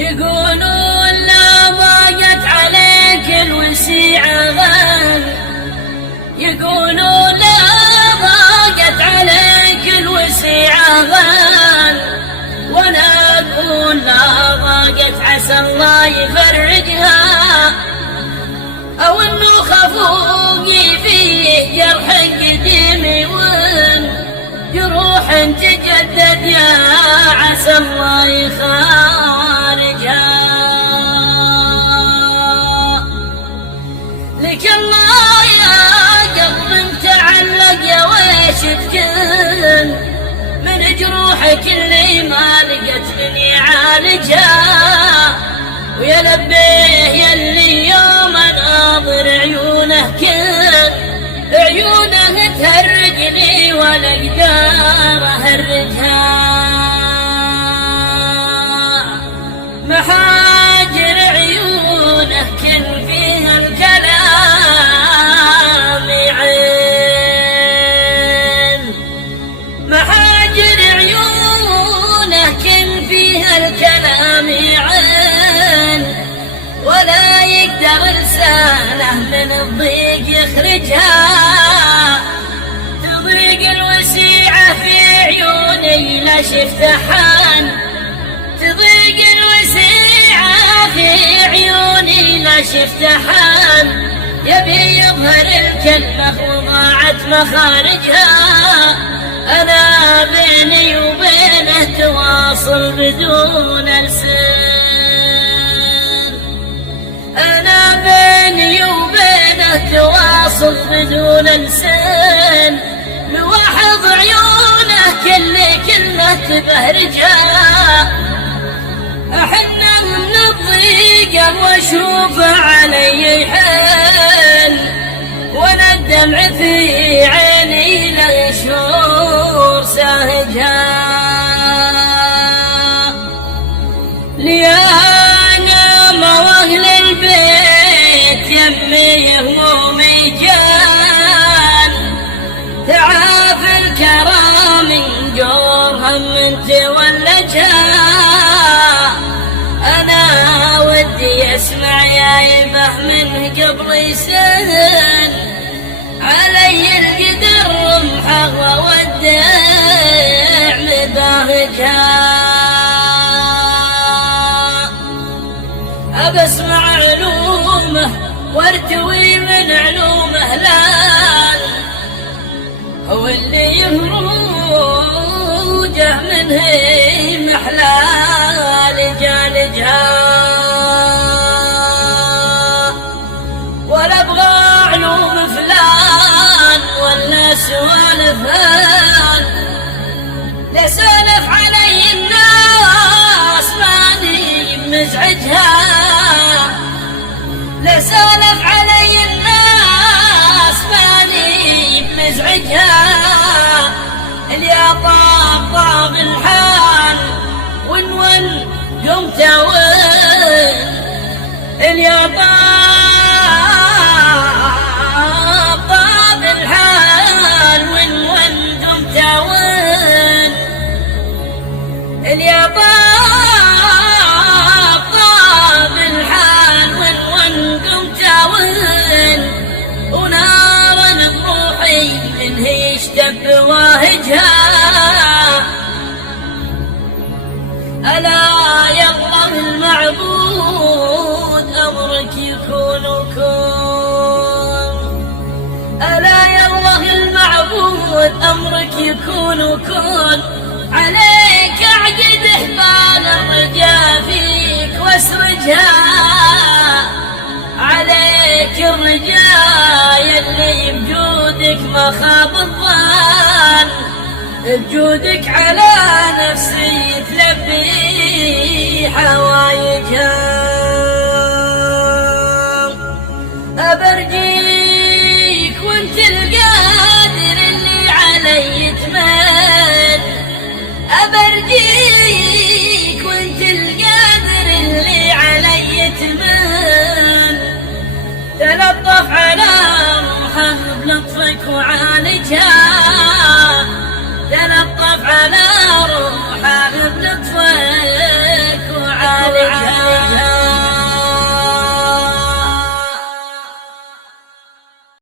يقولون لا ضاقت عليك الوسيعة غال، يقولون لا ضاقت عليك الوسيعة غال، وانا اقول لا ضاقت عسى الله يفرجها، او انه خفوقي فيه جرح قديم وين جروح تجدد يا عسى الله يخارجها. لك الله يا قلب تعلق يا ويش تكن من جروحك اللي ما لقت من يعالجها، ويا لبيه يلي يوم اناظر عيونه كن عيونه تهرجني ولا اقدر اهرجها. محاجر عيونه كن فيها الكلام يعين، محاجر عيونه كن فيها الكلام يعين، ولا يقدر لسانه من الضيق يخرجها. تضيق الوسيعة في عيوني لا شفت حان، تضيق الوسيعة في عيوني لا شفت حان، يبي يظهر الكلمة وضاعت مخارجها. أنا بيني وبينه تواصل بدون لسان، أنا بيني وبينه تواصل بدون لسان، لوحظ عيونه كل كلمة تبهرجها. أحنا من الضيقة واشوفه علي يحن، وانا الدمع في عيني للشهور ساهجها. ليانا مواهل البيت يمي همومي كان، تعافى الكرام من جورها من تولجها. أنا ودي أسمع يا يبه منه قبل يسهل علي القدر رمحه وودع مباهجها. أبسمع علومه وارتوي من علومه لان، هو اللي يهروجه منه محلال جالجها. ولا ابغى علوم فلان ولا سوالف هان، لا سالف علي الناس ماني مزعجها، لا سالف علي الناس ماني مزعجها. اللي طاب طاب الحال ون قمت وين، اللي طاب طاب الحال ون قمت وين، اللي طاب طاب الحال ون قمت وين، ونارا بروحي منه يشتب واهجها. ألا يا الله المعبود أمرك يكون وكون، ألا يا الله المعبود أمرك يكون وكون. عليك أعقد إحبال الرجاء فيك واسرجها، عليك الرجاء يلي بجودك ما خاب الظن، بجودك على نفسي تلبي حوايجها.